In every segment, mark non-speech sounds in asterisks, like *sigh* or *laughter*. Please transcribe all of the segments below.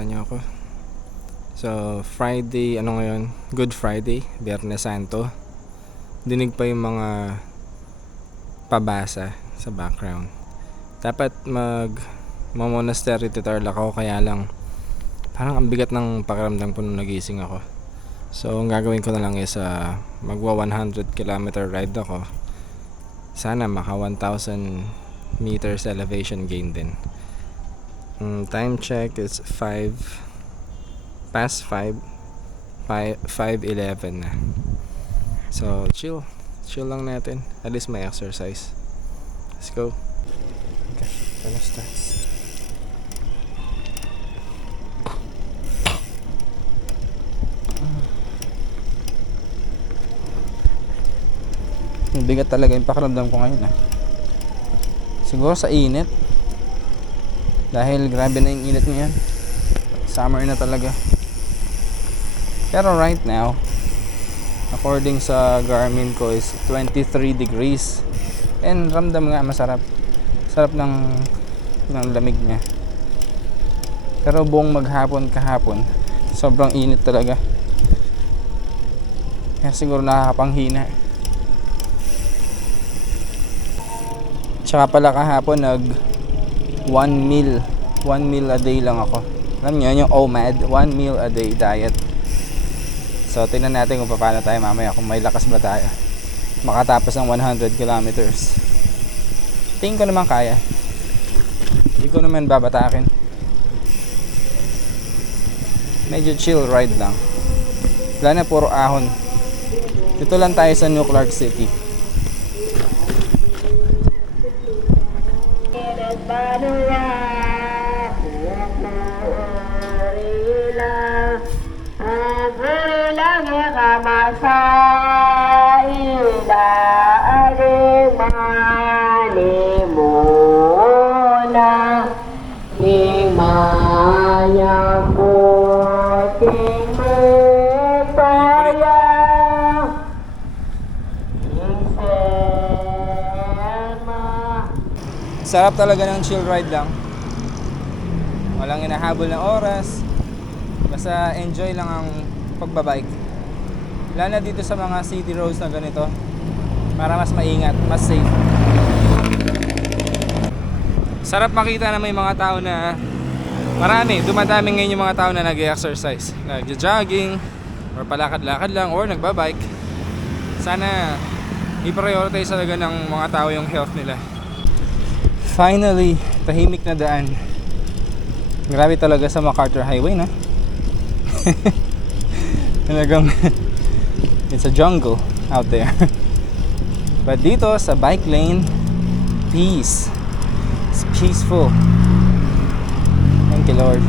nakikita niyo ako. So, Friday, ano ngayon? Good Friday, Biyernes Santo. Dinig pa yung mga pabasa sa background. Dapat mag mamonastery to Tarlac ako kaya lang parang ang bigat ng pakiramdam ko nung nagising ako. So, ang gagawin ko na lang is uh, magwa 100 kilometer ride ako. Sana maka 1,000 meters elevation gain din. Mm, time check is 5 past 5 5 5:11 na. So, chill. Chill lang natin. At least may exercise. Let's go. Okay. Yung bigat talaga yung pakiramdam ko ngayon ah. Siguro sa init. Dahil grabe na yung init ngayon. Summer na talaga. Pero right now, according sa Garmin ko is 23 degrees. And ramdam nga masarap. Sarap ng ng lamig niya. Pero buong maghapon kahapon, sobrang init talaga. Kaya siguro nakakapanghina. Tsaka pala kahapon nag 1 meal. 1 meal a day lang ako. Alam niyo yung OMAD 1 meal a day diet. So tingnan natin kung paano tayo mamaya kung may lakas ba tayo. Makatapos ng 100 kilometers. Tingin ko naman kaya. Hindi ko naman babatakin. Medyo chill ride lang. Wala na puro ahon. Dito lang tayo sa New Clark City Sarap talaga ng chill ride lang. Walang inahabol na oras. Basta enjoy lang ang pagbabike. Lalo dito sa mga city roads na ganito. Para mas maingat, mas safe. Sarap makita na may mga tao na marami, dumadami ngayon yung mga tao na nag-exercise. Nag-jogging, or palakad-lakad lang, or nagbabike. Sana i-prioritize talaga ng mga tao yung health nila. Finally, tahimik na daan. Grabe talaga sa MacArthur Highway, no? *laughs* Talagang *laughs* it's a jungle out there. *laughs* But dito sa bike lane, peace. It's peaceful. Thank you, Lord.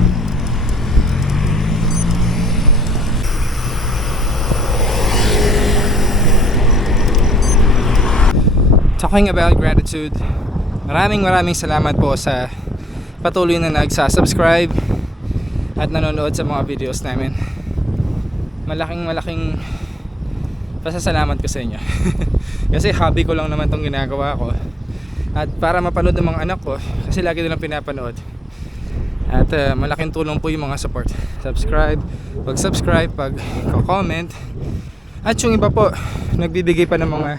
Talking about gratitude, maraming maraming salamat po sa patuloy na nagsasubscribe at nanonood sa mga videos namin. Malaking malaking pasasalamat ko sa inyo. *laughs* kasi hobby ko lang naman tong ginagawa ko. At para mapanood ng mga anak ko, kasi lagi nilang pinapanood. At uh, malaking tulong po yung mga support. Subscribe, pag-subscribe, pag-comment. At yung iba po, nagbibigay pa ng mga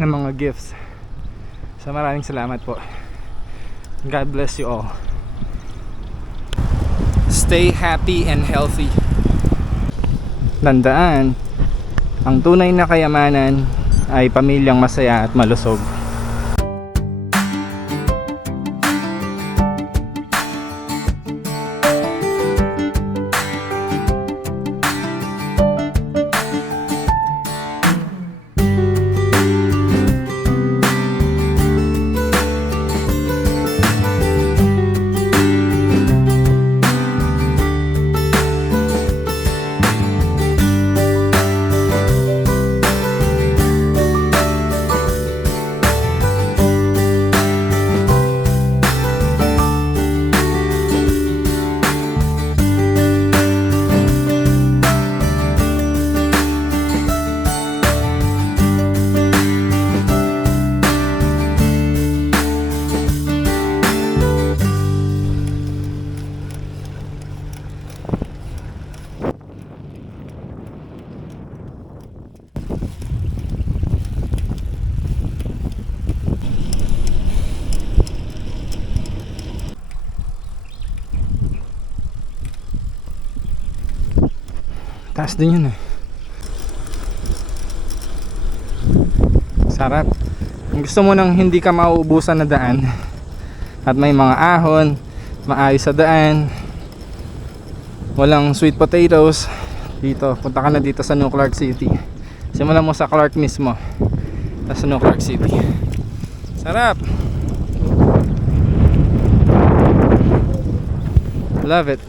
ng mga gifts. So maraming salamat po. God bless you all. Stay happy and healthy. Tandaan, ang tunay na kayamanan ay pamilyang masaya at malusog. Taas din yun eh. Sarap. Kung gusto mo nang hindi ka mauubusan na daan at may mga ahon, maayos sa daan, walang sweet potatoes, dito, punta ka na dito sa Nuclear City. Simulan mo sa Clark mismo. Tapos New Clark City. Sarap! Love it.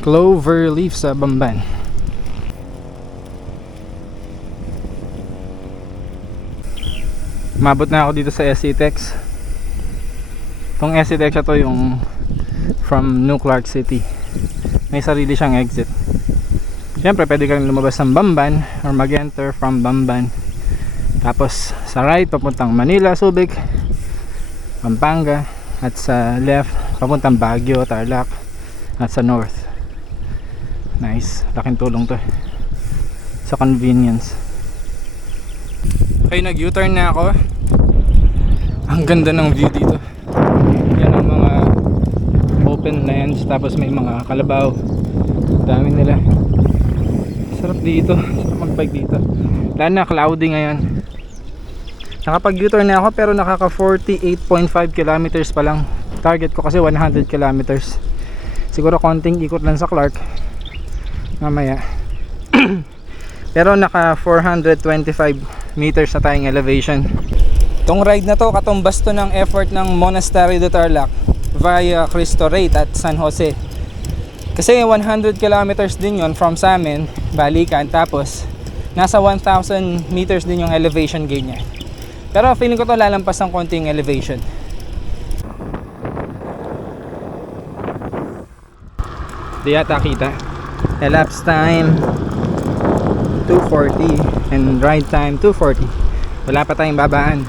Clover leaf sa Bamban. Mabot na ako dito sa SCTEX. Itong SCTEX ito yung from New Clark City. May sarili siyang exit. Siyempre, pwede kang lumabas ng Bamban or mag-enter from Bamban. Tapos, sa right, papuntang Manila, Subic, Pampanga. At sa left, papuntang Baguio, Tarlac. At sa north. Nice. Laking tulong to. Sa convenience. Okay, nag-U-turn na ako. Ang ganda ng view dito. Yan ang mga open lands tapos may mga kalabaw. Dami nila. Sarap dito. Sarap mag-bike dito. Lalo na cloudy ngayon. Nakapag U-turn na ako pero nakaka 48.5 kilometers pa lang. Target ko kasi 100 kilometers. Siguro konting ikot lang sa Clark. Mamaya. *clears throat* pero naka 425 meters na tayong elevation. Itong ride na to katumbas to ng effort ng Monastery de Tarlac via Cristo Rate at San Jose. Kasi 100 kilometers din yon from sa amin, balikan, tapos nasa 1,000 meters din yung elevation gain niya. Pero feeling ko to lalampas ng konting elevation. Di yata kita. Elapsed time 240 and ride time 240. Wala pa tayong babaan.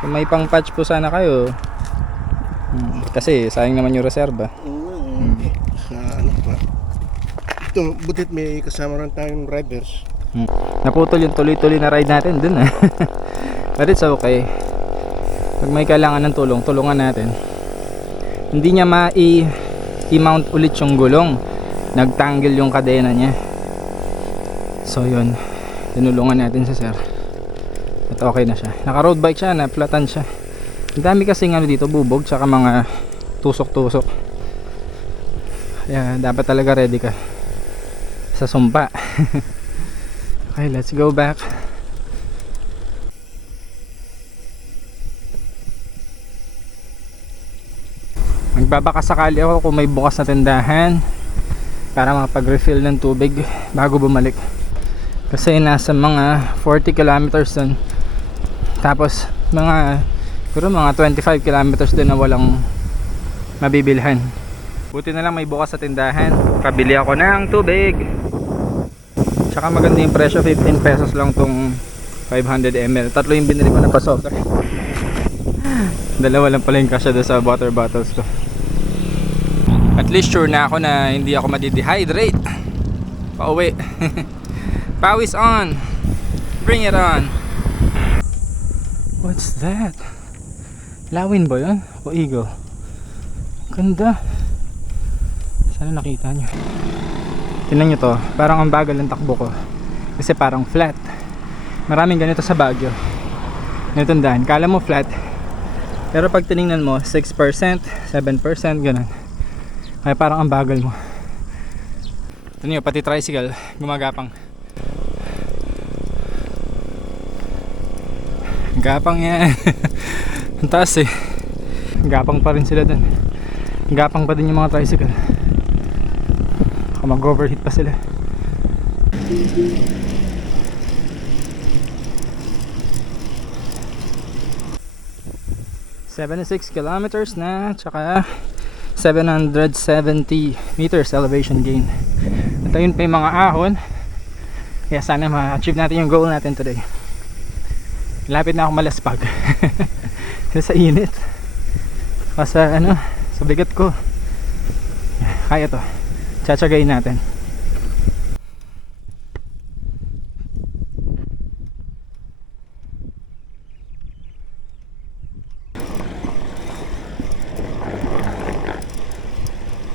Kung may pang patch po sana kayo. Hmm, Kasi sayang naman yung reserba. Oo, sa ano pa. Ito, butit may kasama rin tayong riders. Hmm. Naputol yung tuloy-tuloy na ride natin dun ah. *laughs* But it's okay. Pag may kailangan ng tulong, tulungan natin. Hindi niya ma-i- i-mount ulit yung gulong. Nagtangle yung kadena niya. So yun, tinulungan natin si sir. Okay na siya. Naka road bike siya, naplatan siya. Ang dami kasing ano dito, bubog, tsaka mga tusok-tusok. Kaya dapat talaga ready ka sa sumpa. *laughs* Okay, let's go back. Magbabaka sakali ako kung may bukas na tindahan para makapag-refill ng tubig bago bumalik. Kasi nasa mga 40 kilometers dun. Tapos mga siguro mga 25 kilometers din na walang mabibilhan. Buti na lang may bukas sa tindahan. Pabili ako ng tubig. Tsaka maganda yung presyo, 15 pesos lang tong 500 ml. Tatlo yung binili ko na pasobre. Dalawa lang pala yung kasya doon sa water bottles ko. At least sure na ako na hindi ako madidehydrate. Pauwi. *laughs* Pawis on. Bring it on. What's that? Lawin ba yun? O eagle? Ganda. Sana nakita nyo. Tingnan nyo to, parang ang bagal ng takbo ko. Kasi parang flat. Maraming ganito sa Baguio. Ganito. Kala mo flat. Pero pag tiningnan mo, 6%, 7%, ganun. Kaya parang ang bagal mo. Ito nyo, pati tricycle, gumagapang. Gapang yan. *laughs* ang taas eh. Gapang pa rin sila dun. Gapang pa din yung mga tricycle. Baka mag-overheat pa sila. Seventy-six kilometers na, tsaka 770 meters elevation gain. At ayun pa yung mga ahon. Kaya sana ma-achieve natin yung goal natin today lapit na ako malaspag. *laughs* Sa init. Sa ano sa bigat ko. Kaya to. Tsatsagayin natin.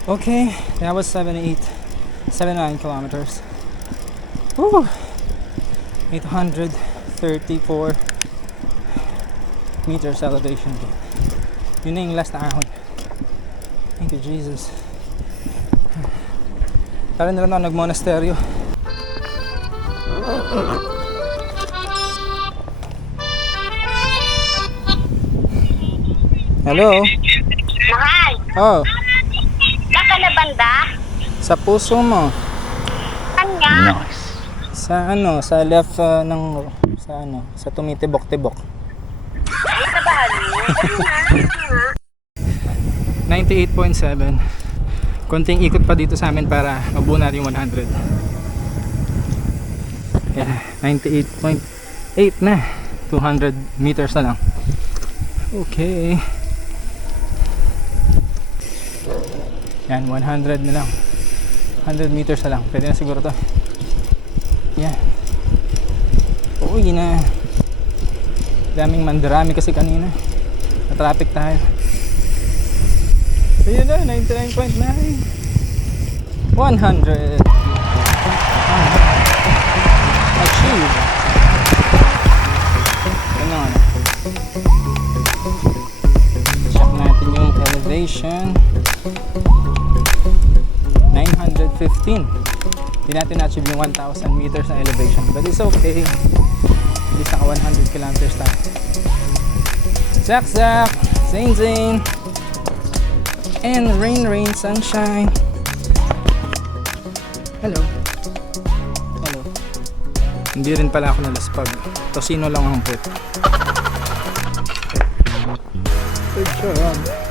Okay, that was 78, 79 kilometers. Woo! 834 meters elevation. Yun na yung last na ahon. Thank you, Jesus. Tara na rin ako nag-monasteryo. Hello? Mahal, Oh, naka na banda? sa puso mo. Kanya? Sa ano, sa left uh, ng sa ano, sa tumitibok-tibok. Ay, tabahan mo. Ano nga? 98.7. Konting ikot pa dito sa amin para mabuo natin yung 100. Yeah, 98.8 na. 200 meters na lang. Okay. Yan, 100 na lang. 100 meters na lang. Pwede na siguro to. Yan. Uwi na. Daming mandarami kasi kanina. Na-traffic tayo. Ayun na, 99.9. 100. Achieve. Ano. Check natin yung elevation. 915. Hindi natin na-achieve yung 1,000 meters na elevation. But it's okay. At least naka 100 kilometers tayo. Zak Zak! Zane Zane! And rain rain sunshine! Hello! Hello! Hindi rin pala ako nalaspag. Tosino lang ang put. Good job!